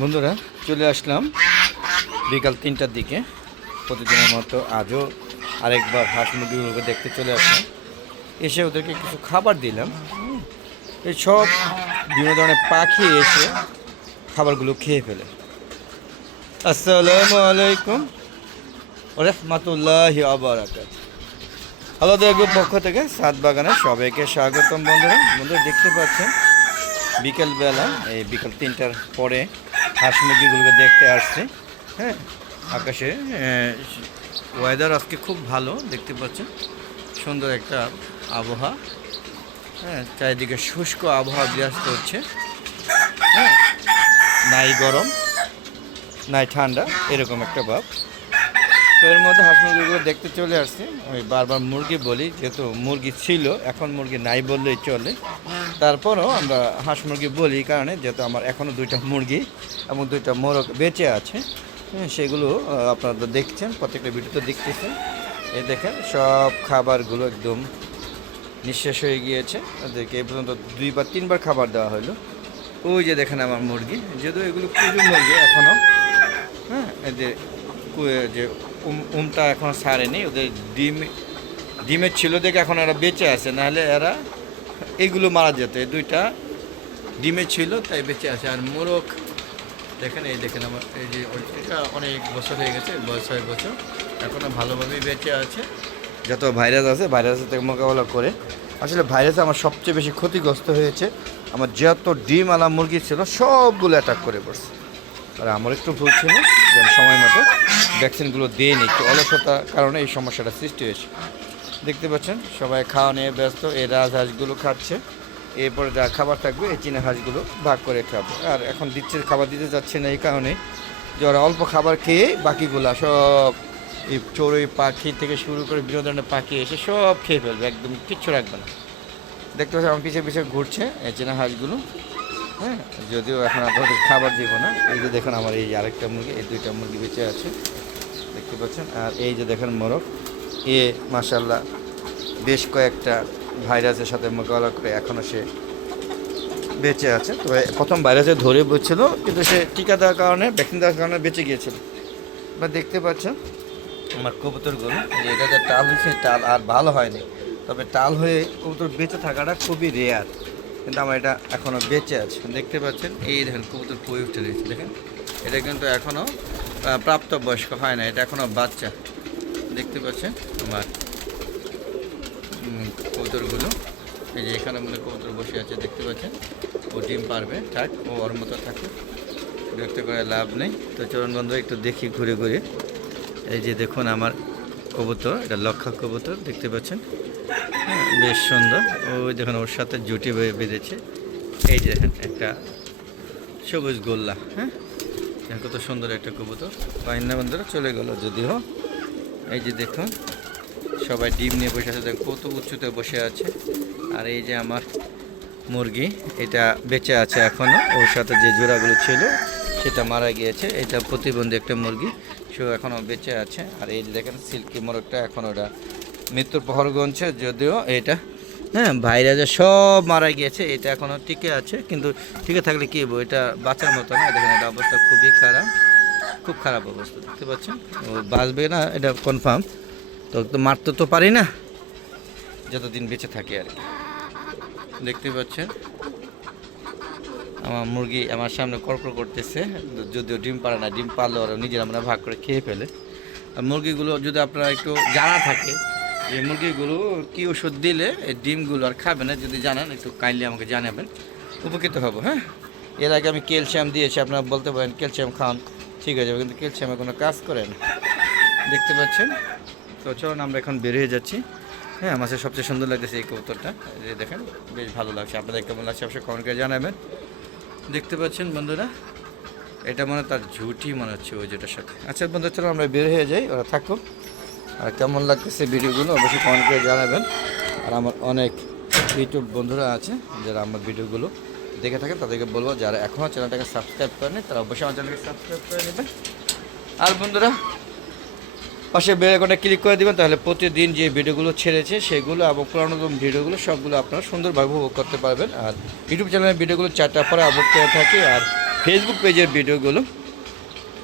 বন্ধুরা চলে আসলাম বিকাল 3টার দিকে। প্রতিদিনের মতো আজও আরেকবার হাঁস মুরগিগুলোকে দেখতে চলে আসলাম। এসে ওদেরকে কিছু খাবার দিলাম। এই সব বিভিন্ন ধরনের পাখি এসে খাবারগুলো খেয়ে ফেলে। আসসালামু আলাইকুম ওয়া রাহমাতুল্লাহি ওয়া বারাকাতুহু। আলাদা গ্রুপ পক্ষ থেকে সাত বাগানে সবাইকে স্বাগতম। বন্ধুরা দেখতে পাচ্ছেন বিকেলবেলা এই বিকাল 3টার পরে হাঁস মুরগিগুলোকে দেখতে আসছে। হ্যাঁ, আকাশে ওয়েদার আজকে খুব ভালো, দেখতে পাচ্ছেন সুন্দর একটা আবহাওয়া। হ্যাঁ, চারিদিকে শুষ্ক আবহাওয়া বিরাজ করছে। হ্যাঁ, নাই গরম নাই ঠান্ডা, এরকম একটা ভাব। তো এর মধ্যে হাঁস মুরগিগুলো দেখতে চলে আসছে। আমি বারবার মুরগি বলি, যেহেতু মুরগি ছিল, এখন মুরগি নাই বললেই চলে। তারপরও আমরা হাঁস মুরগি বলি কারণে যেহেতু আমার এখনও 2টা মুরগি এবং 2টা মোরগ বেঁচে আছে। সেগুলো আপনারা দেখছেন, প্রত্যেকটা ভিডিওতে দেখতেছেন। এই দেখেন সব খাবারগুলো একদম নিঃশেষ হয়ে গিয়েছে। ওদেরকে এই পর্যন্ত 2 বা 3 বার খাবার দেওয়া হলো। ওই যে দেখেন আমার মুরগি, যেহেতু এগুলো কুজু মুরগি এখনও। হ্যাঁ, এদের যে উমটা এখনও ছাড়েনি। ওদের ডিমের ছিল দেখে এখন এরা বেঁচে আছে, নাহলে এরা এইগুলো মারা যেত। এই 2টা ডিমে ছিল তাই বেঁচে আছে। আর মোরগ দেখেন, এই দেখেন আমার এই যে এটা অনেক বছর হয়ে গেছে, 6 বছর, এখনও ভালোভাবেই বেঁচে আছে। যত ভাইরাস আছে ভাইরাসের থেকে মোকাবেলা করে। আসলে ভাইরাসে আমার সবচেয়ে বেশি ক্ষতিগ্রস্ত হয়েছে। আমার যত ডিম আলা মুরগি ছিল সবগুলো অ্যাটাক করে পড়ছে। আর আমার একটু ভুল ছিল যে আমি সময় মতো ভ্যাকসিনগুলো দিইনি, একটু অলসতার কারণে এই সমস্যাটা সৃষ্টি হয়েছে। দেখতে পাচ্ছেন সবাই খাওয়া নিয়ে ব্যস্ত। এই রাজহাঁসগুলো খাচ্ছে, এরপরে যা খাবার থাকবে এই চীনা হাঁসগুলো ভাগ করে খাবে। আর এখন দিচ্ছে, খাবার দিতে যাচ্ছে না এই কারণে যে ওরা অল্প খাবার খেয়ে বাকিগুলা সব এই চড়ুই পাখি থেকে শুরু করে বিভিন্ন ধরনের পাখি এসে সব খেয়ে ফেলবে, একদম কিচ্ছু রাখবে না। দেখতে পাচ্ছি আমার পিছিয়ে পিছিয়ে ঘুরছে এই চীনা হাঁসগুলো। হ্যাঁ, যদিও এখন আপনাদের খাবার দিব না। এই যে দেখেন আমার এই আরেকটা মুরগি, এই 2টা মুরগি বেঁচে আছে, দেখতে পাচ্ছেন। আর এই যে দেখেন মোরগ, মাশাআল্লাহ বেশ কয়েকটা ভাইরাসের সাথে মোকাবেলা করে এখনও সে বেঁচে আছে। তবে প্রথম ভাইরাসে ধরে বলছিল, কিন্তু সে টিকা দেওয়ার কারণে, ভ্যাকসিন দেওয়ার কারণে বেঁচে গিয়েছিল। আপনারা দেখতে পাচ্ছেন আমার কবুতরগুলো, যে এটা যে টাল হয়েছে, টাল আর ভালো হয়নি। তবে টাল হয়ে কবুতর বেঁচে থাকাটা খুবই রেয়ার, কিন্তু আমার এটা এখনও বেঁচে আছে। দেখতে পাচ্ছেন এই দেখেন কবুতর পয়ে উঠে রয়েছে, দেখেন এটা কিন্তু এখনও প্রাপ্তবয়স্ক হয় না, এটা এখনও বাচ্চা। দেখতে পাচ্ছেন আমার কবুতরগুলো, এই যে এখানে মনে কবুতর বসে আছে, দেখতে পাচ্ছেন। ও ডিম পারবে, থাক, ও ওর মতো থাকুক, বিরক্ত করে লাভ নেই। তো চলুন বন্ধু একটু দেখি ঘুরে ঘুরে। এই যে দেখুন আমার কবুতর, এটা লক্ষা কবুতর, দেখতে পাচ্ছেন। হ্যাঁ, বেশ সুন্দর। ওই দেখুন ওর সাথে জুটি বেঁধেছে। এই যে দেখেন একটা সবুজ গোল্লা। হ্যাঁ, কত সুন্দর একটা কবুতর। পাইন না বন্ধুরা, চলে গেল যদিও। এই যে দেখুন সবাই ডিম নিয়ে বসে আছে, কত উঁচুতে বসে আছে। আর এই যে আমার মুরগি, এটা বেঁচে আছে এখনও। ওর সাথে যে জোড়াগুলো ছিল সেটা মারা গিয়েছে। এটা প্রতিবন্ধী একটা মুরগি, সে এখনও বেঁচে আছে। আর এই যে দেখেন সিল্কি মোরগটা, এখন ওটা মৃত্যুর প্রহর গুনছে, যদিও এটা হ্যাঁ ভাইরাসে সব মারা গিয়েছে। এটা এখনও টিকে আছে, কিন্তু টিকে থাকলে কী হবো, এটা বাঁচার মতো না। দেখেন এটা অবস্থা খুবই খারাপ, খুব খারাপ অবস্থা, দেখতে পাচ্ছেন। ও বাঁচবে না এটা কনফার্ম। তো মারতে তো পারি না যতদিন বেঁচে থাকে আর কি। দেখতে পাচ্ছেন আমার মুরগি আমার সামনে কড়কড় করতেছে, যদিও ডিম পারে না। ডিম পারলে ওরা নিজেরা আমরা ভাগ করে খেয়ে ফেলে। আর মুরগিগুলো যদি আপনারা একটু জানা থাকে যে মুরগিগুলো কী ওষুধ দিলে এই ডিমগুলো আর খাবে না, যদি জানান একটু কাইন্ডলি আমাকে জানাবেন, উপকৃত হবো। হ্যাঁ, এর আগে আমি ক্যালসিয়াম দিয়েছি, আপনারা বলতে পারেন ক্যালসিয়াম খান, ঠিক হয়ে যাবে, কিন্তু ক্যালসিয়ামে কোনো কাজ করে না, দেখতে পাচ্ছেন। তো চলুন আমরা এখন বের হয়ে যাচ্ছি। হ্যাঁ, আমার সবচেয়ে সুন্দর লাগতেছে এই কবুতরটা, যে দেখেন বেশ ভালো লাগছে। আপনাদের কেমন লাগছে অবশ্যই কমেন্ট করে জানাবেন। দেখতে পাচ্ছেন বন্ধুরা, এটা মনে তার ঝুঁটি মনে হচ্ছে ওই যেটার সাথে। আচ্ছা বন্ধু, চলো আমরা বের হয়ে যাই, ওরা থাকুক। আর কেমন লাগতেছে ভিডিওগুলো অবশ্যই কমেন্ট করে জানাবেন। আর আমার অনেক ইউটিউব বন্ধুরা আছে যারা আমার ভিডিওগুলো দেখে থাকে, তাদেরকে বলবো যারা এখনও চ্যানেলটাকে সাবস্ক্রাইব করেনি তারা অবশ্যই আমার চ্যানেলকে সাবস্ক্রাইব করে নেবেন। আর বন্ধুরা পাশে বেল আইকনটা ক্লিক করে দেবেন, তাহলে প্রতিদিন যে ভিডিওগুলো ছেড়েছে সেগুলো এবং পুরানো ভিডিওগুলো সবগুলো আপনারা সুন্দরভাবে উপভোগ করতে পারবেন। আর ইউটিউব চ্যানেলের ভিডিওগুলো 4টার পরে আপলোড করে থাকি। আর ফেসবুক পেজের ভিডিওগুলো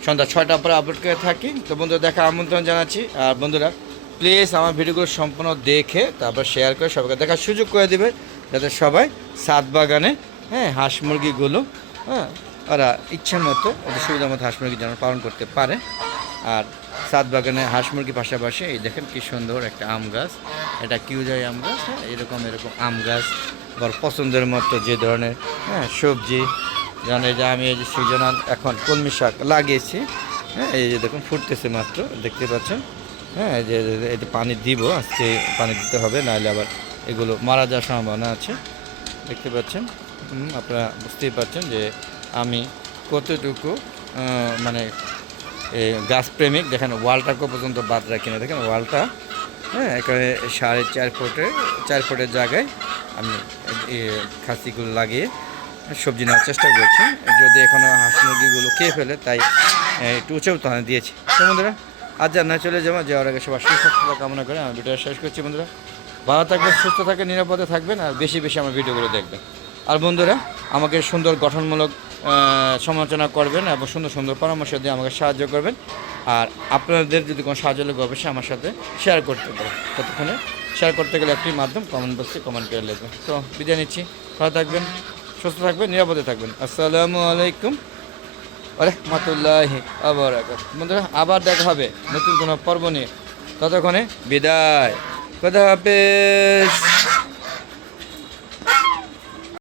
সন্ধ্যা 6টার পরে আপলোড করে থাকি। তো বন্ধুরা দেখা আমন্ত্রণ জানাচ্ছি। আর বন্ধুরা প্লিজ আমার ভিডিওগুলো সম্পূর্ণ দেখে তারপর শেয়ার করে সবাইকে দেখার সুযোগ করে দেবে, যাতে সবাই ছাদ বাগানে হাঁস মুরগিগুলো ওরা ইচ্ছা মতো ওদের সুবিধা মতো হাঁস মুরগি যেন পালন করতে পারে। আর ছাদ বাগানে হাঁস মুরগির পাশাপাশি এই দেখেন কি সুন্দর একটা আম গাছ, এটা কিউজাই আম গাছ। এরকম আম গাছ বড় পছন্দের মতো যে ধরনের সবজি, যেমন এই যে আমি এই যে সিজনাল এখন কলমি শাক লাগিয়েছি, এই যে দেখুন ফুটতেছে মাত্র, দেখতে পাচ্ছেন। এই যে এটা পানি দিব, আজকে পানি দিতে হবে, নাহলে আবার এগুলো মারা যাওয়ার সম্ভাবনা আছে। দেখতে পাচ্ছেন, আপনারা বুঝতেই পারছেন যে আমি কতটুকু মানে গাছপ্রেমিক। দেখেন ওয়ালটাকে পর্যন্ত বাদ রাখি না, দেখেন ওয়ালটা এখানে 4.5 ফুটের জায়গায় আমি খাসিগুলো লাগিয়ে সবজি নেওয়ার চেষ্টা করছি, যদি এখনও হাঁস মুরগিগুলো খেয়ে ফেলে, তাই একটু উঁচু তানে দিয়েছি। তো বন্ধুরা আজ জানা চলে যাওয়ার আগে সবার সুস্বাস্থ্যতা কামনা করে আমার ভিডিওটা শেষ করছি। বন্ধুরা ভালো থাকবেন, সুস্থ থাকবেন, নিরাপদে থাকবেন, আর বেশি বেশি আমার ভিডিওগুলো দেখবেন। আর বন্ধুরা আমাকে সুন্দর গঠনমূলক সমালোচনা করবেন এবং সুন্দর সুন্দর পরামর্শ দিয়ে আমাকে সাহায্য করবেন। আর আপনাদের যদি কোনো সাহায্য লাগে অবশ্যই আমার সাথে শেয়ার করতে পারেন। ততক্ষণে শেয়ার করতে গেলে একটি মাধ্যম, কমেন্ট বক্সে কমেন্ট করে লিখবেন। তো বিদায় নিচ্ছি, ভালো থাকবেন, সুস্থ থাকবেন, নিরাপদে থাকবেন। আসসালামু আলাইকুম ওয়া রাহমাতুল্লাহি ওয়া বারাকাতুহু। বন্ধুরা আবার দেখা হবে নতুন কোনো পর্ব নিয়ে, ততক্ষণে বিদায়, খোদা হাফেজ।